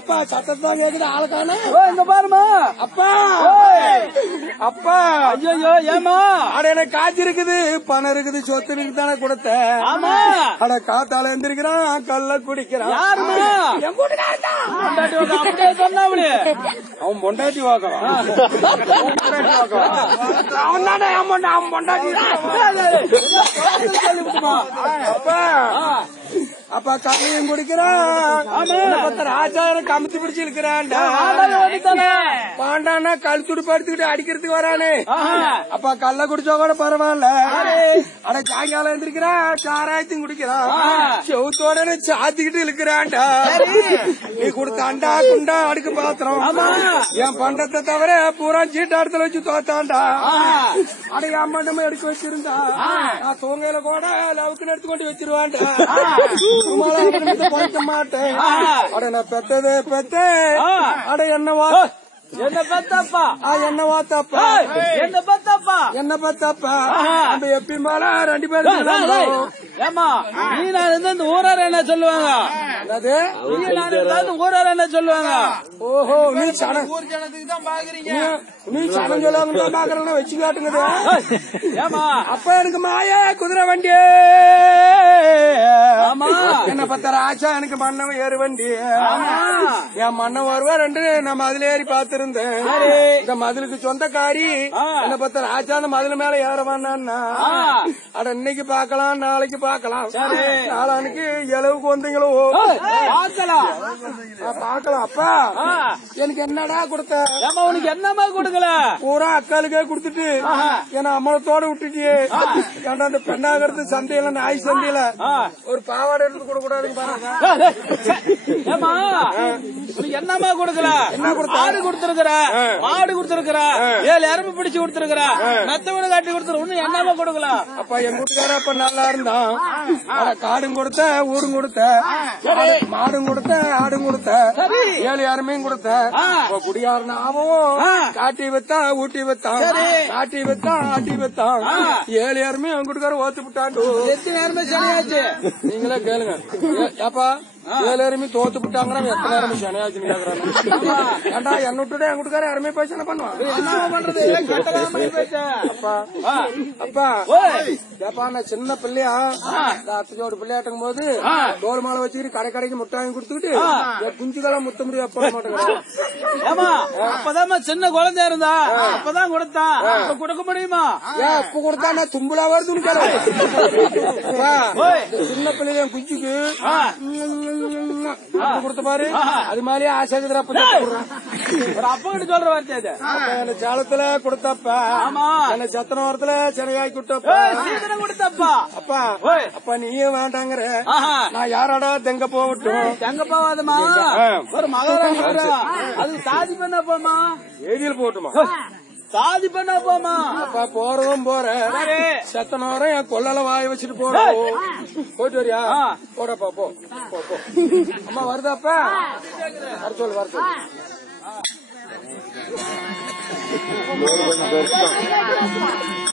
அப்பா சத்தத்தான் கேக்குது ஆளுக்கான இங்க பாருமா. அப்பா அப்பா ஐயோ ஏமா அட எனக்கு காய்ச்சி இருக்குது பணம் இருக்குது சொத்து இருக்குது தானே கொடுத்த. ஆமா அட காத்தால எந்திரிக்கிறான் கல்ல குடிக்கிறான். யாருமா? என் கூட்டுக்காரன் தான். பொண்டாட்டி வாக்கம் அப்படியே சொன்னா அப்படி. அவன் பொண்டாட்டி வாக்கம் அவன் தானே அவன் பொண்டாட்டி. அப்பா அப்பா கல்லையும் குடிக்கிறான். ஆச்சாரம் கமிச்சு பிடிச்சு இருக்கிறான்டா. பாண்டானா கல் துடு படுத்துக்கிட்டு அடிக்கிறதுக்கு வரானே. அப்பா கல்ல குடிச்சா கூட பரவாயில்ல. அட சாயங்காலம் எழுந்திருக்கிறான் சாராயத்தையும் குடிக்கிறான். செவுத்தோட சாத்திக்கிட்டு இழுக்கிறான்டா. நீ கொடுத்த அண்டா குண்டா அடுக்கு பாத்திரம் என் பண்டத்தை தவிர பூரா சீட்டாடத்துல வச்சு தோத்தான்டா. அட என் பண்டமே எடுக்க வச்சிருந்தா நான் தூங்கையில கூட லவுக்குன்னு எடுத்துக்கொண்டு வச்சிருவான்டா. குறைக்க மாட்டேன். அட நான் பெத்ததே பெத்த அட என்னவா என்ன பத்தப்பா என்ன வாத்தப்பா என்ன பத்தப்பா என்ன பத்தப்பா நம்ம எப்பி மேல 2 பேரும். ஏமா நீ நான் இருந்தா இந்த ஊரார் என்ன சொல்லுவாங்க? என்னது நீ நான் இருந்தா இந்த ஊரார் என்ன சொல்லுவாங்க? ஓஹோ நீ சனம் ஊர் ஜனத்துக்கு தான் பாக்குறீங்க. நீ சனம் சொல்லுவாங்க பாக்குறேன்னா வச்சு காட்டுங்க. ஏமா அப்ப எனக்கு மாய குதிரை வண்டி. ஆமா என்ன பத்த ராஜா எனக்கு மன்னவன் ஏறு வண்டி. என் மன்னன் வருவா 2 நம்ம அதுல ஏறி பாத்துருந்தேன். இந்த மதிலுக்கு சொந்தக்காரி என்ன பத்த ராஜா அந்த மதுல மேல ஏற வேண்டான்னா அட இன்னைக்கு பாக்கலாம் நாளைக்கு பாக்கலாம் நாளானுக்கு எளவுக்கு வந்தீங்களோ பாக்கலாம். அப்பா எனக்கு என்னடா கொடுத்த? ஏமா உனக்கு என்னமா கொடுக்கல? பூரா அக்காளுக்கே கொடுத்துட்டு என்ன அம்மளத்தோட விட்டுட்டியே. ஏன்டா அந்த பெண்ணாகிறது சந்தையில நாய் சந்தையில ஒரு பாவாடை எடுத்து கொடுக்க கூடாதுன்னு பாருங்க. ஏமா உனக்கு என்னமா கொடுக்கல? என்ன கொடுத்த? ஆடு கொடுத்திருக்கிற மாடு கொடுத்திருக்கிற 7 எறும்பு பிடிச்சு கொடுத்திருக்கிற மெத்தவனை காட்டி கொடுத்துரு. ஒண்ணு என்னமா கொடுக்கல? அப்பா என் வீட்டுக்கார அப்ப நல்லா இருந்தான். காடும் கொடுத்த ஊரும் கொடுத்த மாடும் கொடுத்த ஆடும் கொடுத்த 7 எருமையும் கொடுத்த. குடியாரனாவும் காட்டி வித்தான் ஊட்டி வித்தான் காட்டி வித்தான் ஆட்டி வித்தான் 7 எருமையும் என் வீட்டுக்கார ஓத்து விட்டாண்டு. எத்தனை நேரமே சனியாச்சு? நீங்களே கேளுங்க. ஏப்பா 7 எருமை தோத்து விட்டாங்கன்னா எத்தனை நேரமே சனியாச்சுன்னு கேக்குறாங்க. ஏண்டா என்ன விட்டுட்டு என் வீட்டுக்கார யாருமே பேச என்ன பண்ணுவான்? என்ன பண்றது? அப்பா அப்பா ஏப்பா நான் சின்ன பிள்ளையா அத்தையோட பிள்ளையாட்டும் போது தோல் மாலை வச்சுக்கிட்டு கடைக்கு முட்டாயும் கொடுத்துக்கிட்டு குஞ்சுக்கெல்லாம் முத்த முடியும் அப்ப மாட்டேங்கிறேன். ஏமா அப்பதான் சின்ன குழந்தை இருந்தா அப்பதான் கொடுத்தா இப்ப கொடுக்க முடியுமா? ஏன் அப்ப கொடுத்தா நான் தும்புலா வருதுன்னு கேளு. சின்ன பிள்ளைய குஞ்சுக்கு கொடுத்த பாரு அது மாதிரியே ஆசைக்குதுரா. ஒரு அப்பா கிட்ட சொல்ற வார்த்தை அது. என்ன சேலத்துல கொடுத்தப்ப என்ன சத்தன வாரத்துல சென்னையாக்கி கொடுத்தப்ப சீதனம் கொடுத்தப்பா. அப்பா அப்பா நீயே வேண்டாங்கிற நான் யாராடா தெங்க போகட்டும்? எங்க போவாதமா ஒரு மகாராஷ்டிரா அது சாதி பண்ண போமா ஏரியில் போகட்டுமா? சாதி பண்ண போமா? அப்பா போறதும் போற செத்தன வாரம் என் கொள்ளல வாய வச்சுட்டு போறோம். போயிட்டு வரியா? போடப்பா போ. அம்மா வருதாப்பா? வர சொல்லு வர சொல்லு.